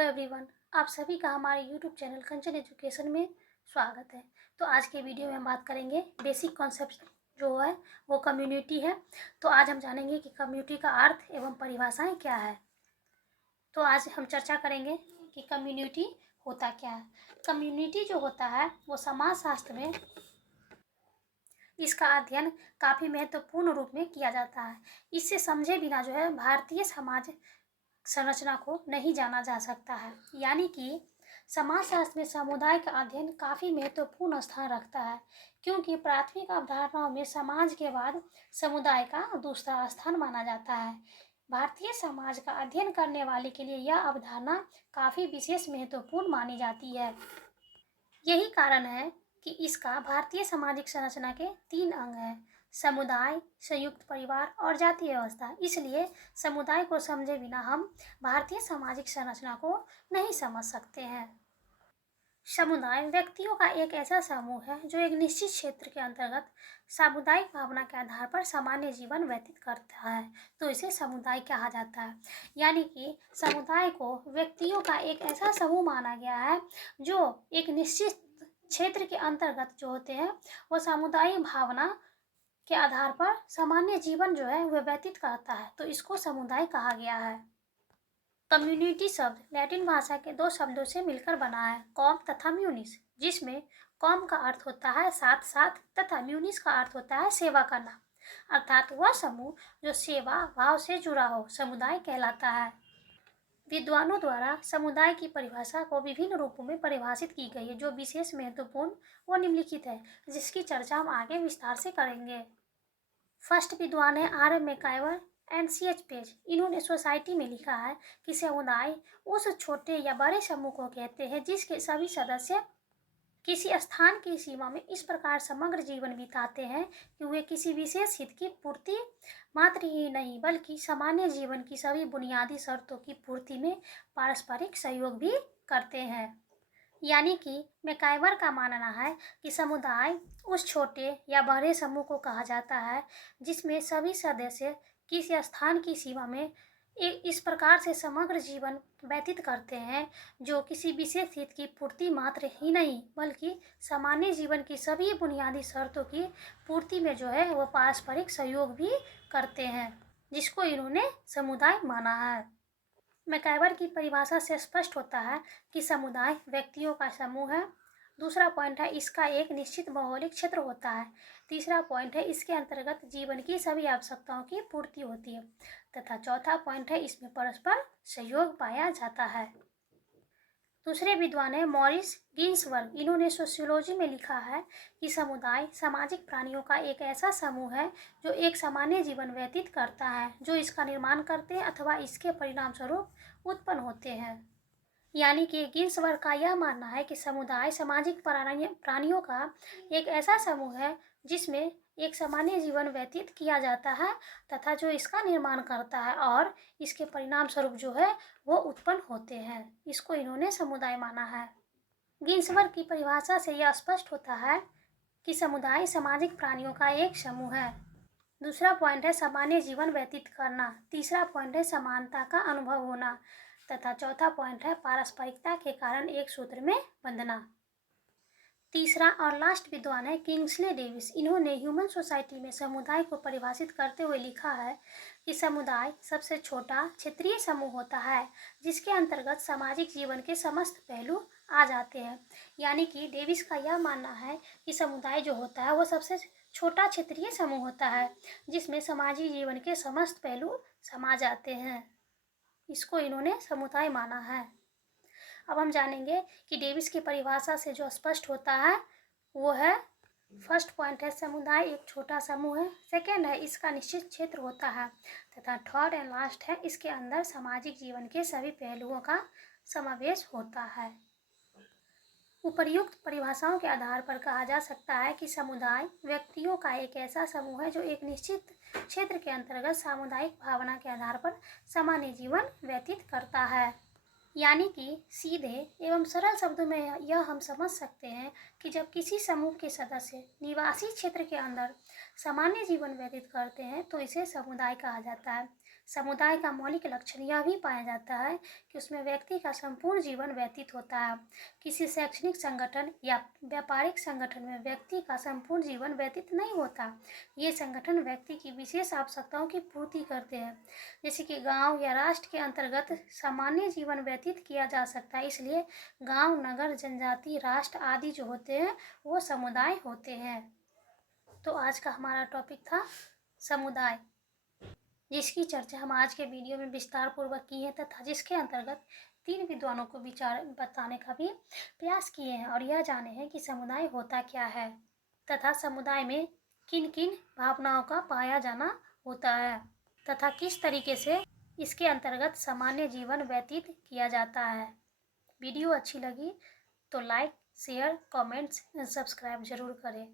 Everyone, आप सभी का हमारे यूट्यूब चैनल कंचन एजुकेशन में स्वागत है। तो आज के वीडियो में हम बात करेंगे बेसिक कॉन्सेप्ट जो है वो कम्युनिटी है। तो आज हम जानेंगे कि कम्युनिटी का अर्थ एवं परिभाषाएं क्या है। तो आज हम चर्चा करेंगे कि कम्युनिटी होता क्या है। कम्युनिटी जो होता है वो समाज शास्त्र में इसका अध्ययन काफ़ी महत्वपूर्ण रूप में किया जाता है। इससे समझे बिना जो है भारतीय समाज संरचना को नहीं जाना जा सकता है। यानी कि समाजशास्त्र में समुदाय का अध्ययन काफ़ी महत्वपूर्ण स्थान रखता है, क्योंकि प्राथमिक अवधारणाओं में समाज के बाद समुदाय का दूसरा स्थान माना जाता है। भारतीय समाज का अध्ययन करने वाले के लिए यह अवधारणा काफ़ी विशेष महत्वपूर्ण मानी जाती है। यही कारण है कि इसका भारतीय सामाजिक संरचना के 3 अंग हैं: समुदाय, संयुक्त परिवार और जातीय व्यवस्था। इसलिए समुदाय को समझे बिना हम भारतीय सामाजिक संरचना को नहीं समझ सकते हैं। समुदाय व्यक्तियों का एक ऐसा समूह है जो एक निश्चित क्षेत्र के अंतर्गत सामुदायिक भावना के आधार पर सामान्य जीवन व्यतीत करता है, तो इसे समुदाय कहा जाता है। यानी कि समुदाय को व्यक्तियों का एक ऐसा समूह माना गया है जो एक निश्चित क्षेत्र के अंतर्गत जो होते हैं वो सामुदायिक भावना के आधार पर सामान्य जीवन जो है वह व्यतीत करता है, तो इसको समुदाय कहा गया है। कम्युनिटी शब्द लैटिन भाषा के 2 शब्दों से मिलकर बना है, कॉम तथा म्यूनिस, जिसमें कॉम का अर्थ होता है साथ साथ तथा म्यूनिस का अर्थ होता है सेवा करना, अर्थात वह समूह जो सेवा भाव से जुड़ा हो समुदाय कहलाता है। विद्वानों द्वारा समुदाय की परिभाषा को विभिन्न रूपों में परिभाषित की गई है, जो विशेष महत्वपूर्ण व निम्नलिखित है, जिसकी चर्चा हम आगे विस्तार से करेंगे। फर्स्ट विद्वान है R M MacIver and C H Page. इन्होंने सोसाइटी में लिखा है कि समुदाय उस छोटे या बड़े समूह को कहते हैं जिसके सभी सदस्य किसी स्थान की सीमा में इस प्रकार समग्र जीवन बिताते हैं कि वे किसी विशेष हित की पूर्ति मात्र ही नहीं बल्कि सामान्य जीवन की सभी बुनियादी शर्तों की पूर्ति में पारस्परिक सहयोग भी करते हैं। यानी कि मैकाइवर का मानना है कि समुदाय उस छोटे या बड़े समूह को कहा जाता है जिसमें सभी सदस्य किसी स्थान की सीमा में इस प्रकार से समग्र जीवन व्यतीत करते हैं जो किसी विशेष हित की पूर्ति मात्र ही नहीं बल्कि सामान्य जीवन की सभी बुनियादी शर्तों की पूर्ति में जो है वो पारस्परिक सहयोग भी करते हैं, जिसको इन्होंने समुदाय माना है। मैकाइवर की परिभाषा से स्पष्ट होता है कि समुदाय व्यक्तियों का समूह है। दूसरा पॉइंट है इसका एक निश्चित भौगोलिक क्षेत्र होता है। तीसरा पॉइंट है इसके अंतर्गत जीवन की सभी आवश्यकताओं की पूर्ति होती है तथा चौथा पॉइंट है इसमें परस्पर सहयोग पाया जाता है। दूसरे विद्वान है मॉरिस गिन्सबर्ग। इन्होंने सोशियोलॉजी में लिखा है कि समुदाय सामाजिक प्राणियों का एक ऐसा समूह है जो एक सामान्य जीवन व्यतीत करता है, जो इसका निर्माण करते हैं अथवा इसके परिणाम स्वरूप उत्पन्न होते हैं। यानी कि गिन्सबर्ग का यह मानना है कि समुदाय सामाजिक प्राणियों का एक ऐसा समूह है जिसमें एक सामान्य जीवन व्यतीत किया जाता है तथा जो इसका निर्माण करता है और इसके परिणाम स्वरूप जो है वो उत्पन्न होते हैं, इसको इन्होंने समुदाय माना है। गिन्सबर्ग की परिभाषा से यह स्पष्ट होता है कि समुदाय सामाजिक प्राणियों का एक समूह है। दूसरा पॉइंट है सामान्य जीवन व्यतीत करना। तीसरा पॉइंट है समानता का अनुभव होना तथा चौथा पॉइंट है पारस्परिकता के कारण एक सूत्र में बंधना। तीसरा और लास्ट विद्वान है किंग्सले डेविस। इन्होंने ह्यूमन सोसाइटी में समुदाय को परिभाषित करते हुए लिखा है कि समुदाय सबसे छोटा क्षेत्रीय समूह होता है जिसके अंतर्गत सामाजिक जीवन के समस्त पहलू आ जाते हैं। यानी कि डेविस का यह मानना है कि समुदाय जो होता है वो सबसे छोटा क्षेत्रीय समूह होता है जिसमें सामाजिक जीवन के समस्त पहलू समा जाते हैं, इसको इन्होंने समुदाय माना है। अब हम जानेंगे कि डेविस की परिभाषा से जो स्पष्ट होता है वो है, फर्स्ट पॉइंट है समुदाय एक छोटा समूह है। सेकेंड है इसका निश्चित क्षेत्र होता है तथा थर्ड एंड लास्ट है इसके अंदर सामाजिक जीवन के सभी पहलुओं का समावेश होता है। उपर्युक्त परिभाषाओं के आधार पर कहा जा सकता है कि समुदाय व्यक्तियों का एक ऐसा समूह है जो एक निश्चित क्षेत्र के अंतर्गत सामुदायिक भावना के आधार पर सामान्य जीवन व्यतीत करता है। यानी कि सीधे एवं सरल शब्दों में यह हम समझ सकते हैं कि जब किसी समूह के सदस्य निवासी क्षेत्र के अंदर सामान्य जीवन व्यतीत करते हैं तो इसे समुदाय कहा जाता है। समुदाय का मौलिक लक्षण यह भी पाया जाता है कि उसमें व्यक्ति का संपूर्ण जीवन व्यतीत होता है। किसी शैक्षणिक संगठन या व्यापारिक संगठन में व्यक्ति का संपूर्ण जीवन व्यतीत नहीं होता। ये संगठन व्यक्ति की विशेष आवश्यकताओं की पूर्ति करते हैं, जैसे कि गांव या राष्ट्र के अंतर्गत सामान्य जीवन व्यतीत किया जा सकता है। इसलिए गांव, नगर, जनजाति, राष्ट्र आदि जो होते हैं वो समुदाय होते हैं। तो आज का हमारा टॉपिक था समुदाय, जिसकी चर्चा हम आज के वीडियो में विस्तार पूर्वक की है तथा जिसके अंतर्गत 3 विद्वानों को विचार बताने का भी प्रयास किए हैं और यह जाने हैं कि समुदाय होता क्या है तथा समुदाय में किन किन भावनाओं का पाया जाना होता है तथा किस तरीके से इसके अंतर्गत सामान्य जीवन व्यतीत किया जाता है। वीडियो अच्छी लगी तो लाइक, शेयर, कमेंट्स, सब्सक्राइब जरूर करें।